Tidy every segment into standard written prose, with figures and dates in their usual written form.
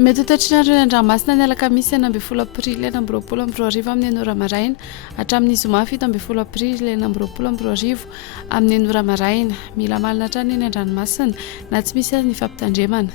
mety toetr'andro ny andranomasina ny alakamisy 9 aprily 2024 amin'ny anora maraina hatramin'ny zoma 7 aprily 2024 amin'ny anora maraina. Mila malina hatrany ny andranomasina na tsy misy ny fampitandremana.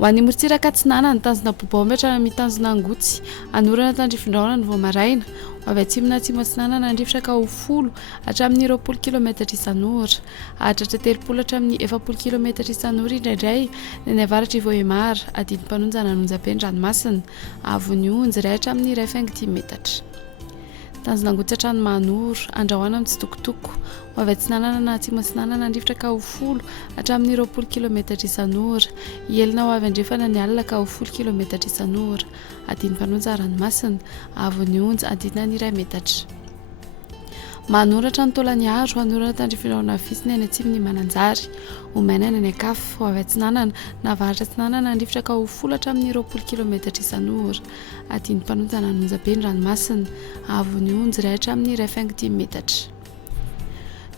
Ho an'ny morotsiraka Atsinana ny tanjona Bobaomby hatrany mitanjona Angotsy anorana tandrifindraona ny Voamaraina. Ho avy atsimo na atsimo Atsinana nandrifotra ka ho 10 hatramin'ny 20 km isan'ora, hahatratra 30 hatramin'ny 40 km isan'ora indraindray ny avaratra i Voahemara adiny mpanonjana anonjabe ny ranomasina avy ny onjy iray hatramin'ny 1.5 metatra. Tanjona Angotsy hatrany Manoro andrahoana amin'ny tsitokotoko. Ho avy Atsinana na atsimo Atsinana nandrifotra ka ho 10 hatramin'ny 20 km isan'ora, elina ho avy andrefana ny alina ka ho 10 km isan'ora adiny mpanonja ranomasina avy ny onjy adina ny 2 metatra. Manoratra ny Taolaniaro anorana tandrifindraona Visina any atsimo ny Mananjary omainana any Akafo. Ho avy Atsinana na avaratra Atsinana nandrifotra ka ho 10 hatramin'ny 20 km isan'ora adiny mpanonjana anonjabe ny ranomasina avy ny onjy iray hatramin'ny 1.5 metatra.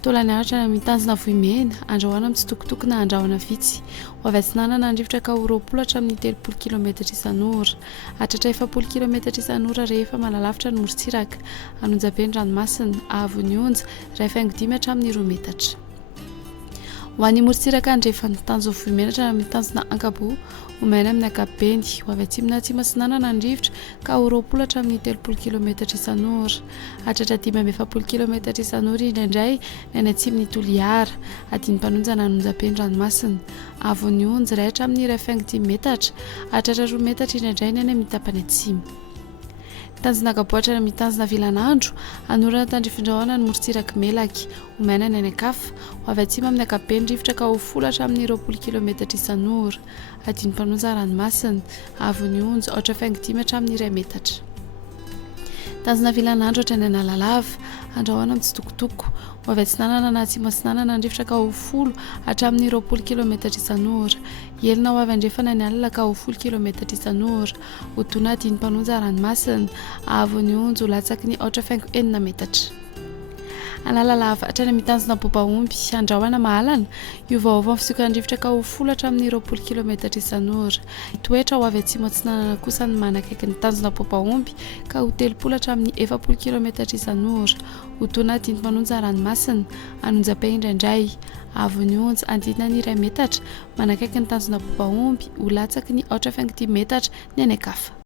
Taolaniaro mitanjona Vohimena andrahoana amin'ny tsitokotoko na andrahoana vitsy. Ho avy Atsinana nandrifotra ka ho 20 hatramin'ny 30 km isan'ora, hatratra 40 km isan'ora rehefa malalavitra ny morotsiraka anonjabe ny ranomasina avy ny onjy 1.5 hatramin'ny 2 metatra. Ho an'ny morotsiraka andrefa ny tanjona Vohimena hatrany mitanjona Ankabo omaina amin'ny ankapobeny. Ho avy atsimo na atsimo Atsinana nandrifotra ka ho 20 hatramin'ny 30 km isan'ora, hatratra 40 km isan'ora indraindray ny any atsimony Toliara adiny mpanonjana anonjabe ny ranomasina avy ny onjy iray hatramin'ny 1.5 metatra, hatratra 2 metatra indraindray ny any amin'ny tapany atsimo. Tanjona Gaboatra mitanjona Vilanandro anorana tandrifindraona ny morotsiraka Melaky omaina ny any Akafo. Ho avy atsimo amin'ny ankapobeny rivotra ka ho 10 hatramin'ny 20 km isan'ora adiny mpanonja ranomasina avy ny onjy 8.5 hatramin'ny 2 metatra. Tanjona Vilanandro hatrany Analalava andrahoana amin'ny tsitokotoko. Ho avy Atsinana na atsimo Atsinana nandrifotra ka ho 10 hatramin'ny 20 km isan'ora, elina ho avy andrefana ny alina ka ho 10 km isan'ora hotona adiny mpanonja ranomasina avy ny onjy ho latsaky ny 8.5 metatra. Analalava hatrany mitanjona Bobaomby andrahoana Mahalana iovaova fisokandrifotra ka ho 10 hatramin'ny 20 km isan'ora. Toetra ho avy atsimo Atsinana kosa ny manakaiky ny tanjona Bobaomby ka ho 30 hatramin'ny 40 km isan'ora hotona adiny mpanonja ranomasina anonjabe indraindray avy ny onjy andina ny 2 metatra manakaiky ny tanjona Bobaomby ho latsaky ny 8.5 metatra ny any Akafa.